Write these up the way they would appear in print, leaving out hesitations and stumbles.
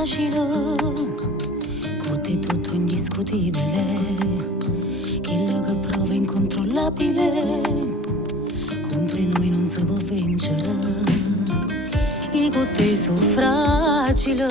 facile, con te tutto indiscutibile, quello che prova incontrollabile, contro noi non si può vincere. Io con te sono fragile,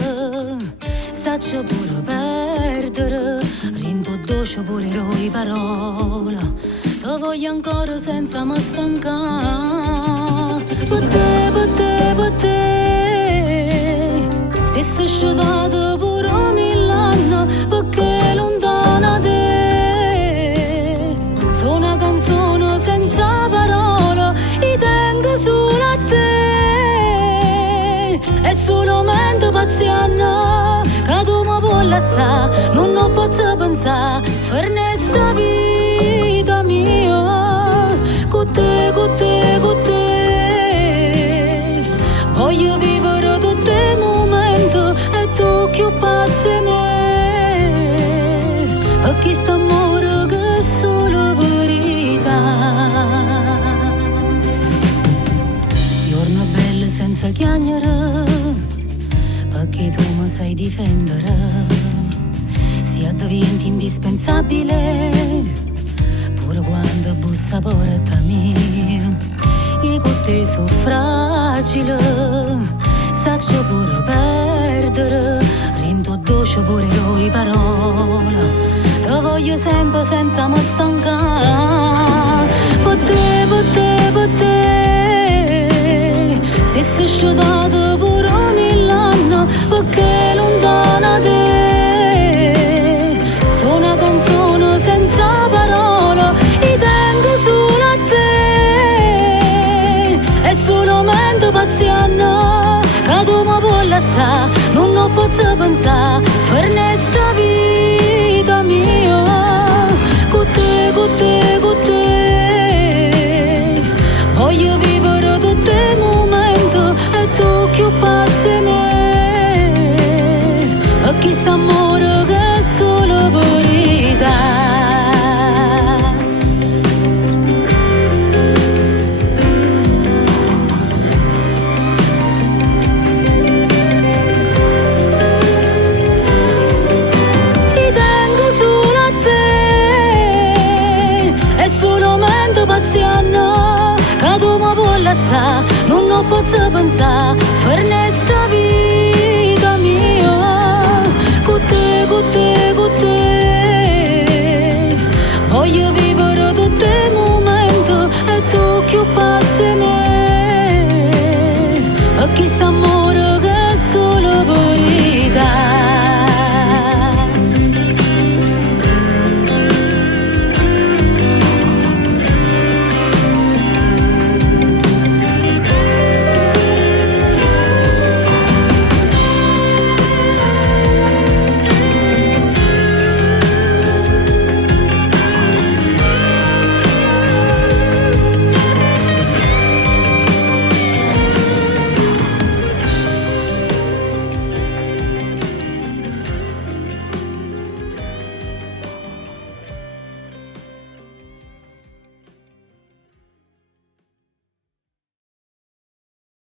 saccio pure perdere, rindo dolce pure le parole, te voglio ancora senza mi stancare. Per te, per te, per te, stesso sciutato pure 1000 anni, perché lontana te, sono una canzone senza parole, io tengo solo a te, è solo mente paziente, che tu mi puoi lasciare, non ho posso pensare, farne sta vita mia, con te, con te, con te. Voglio vivere tutti i momenti e tu più pazzi me, perché sta amore che è solo verità. Giorno bello senza chiagnere, perché tu mi sai difendere, sia diventi indispensabile, pure quando bussa a porta mia. Io con te sono fragile, saccio pure perdere, rindo dolce pure le parole, te voglio sempre senza mi stancare. Per te, per te, per te, stesso sciutato pure 1000 anni, perché lontana te, sono una canzone senza parole, io tengo solo a te, è solo mente paziente, che tu mi puoi lasciare, non ho posso pensare, farne sta vita mia, con te, con te, con te. Voglio vivere tutti i momenti e tu più pazzi me, perché sta amore che è solo verità. Paziente, che tu mi puoi lasciare, non ho posso pensare, farne